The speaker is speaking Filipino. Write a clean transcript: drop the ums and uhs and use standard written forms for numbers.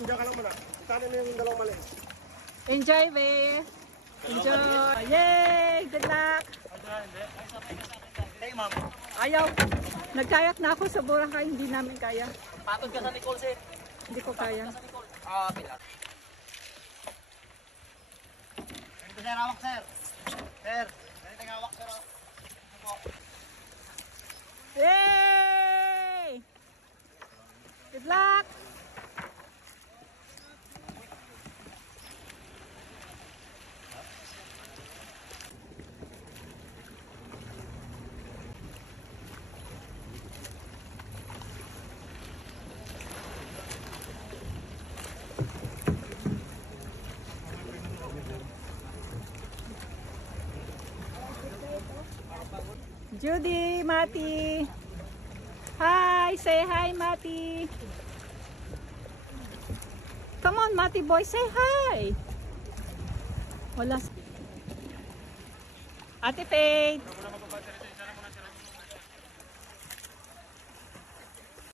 ma'am, diyan ka lang muna. Saan mo yung dalawang mali? Enjoy, be. Enjoy. Yay! Good luck. Hey, ma'am. Ayaw. Nagkayak na ako sa Boracay. Hindi namin kaya. Patod ka sa Nicole, sir. Hindi ko kaya. Pilar. Ganito sir, hawak, sir. Sir, ganito yung hawak, sir. Yay! Good luck. Judy, Mati. Hi, say hi, Mati. Come on, Mati boy, say hi. Wala. Ate Faith.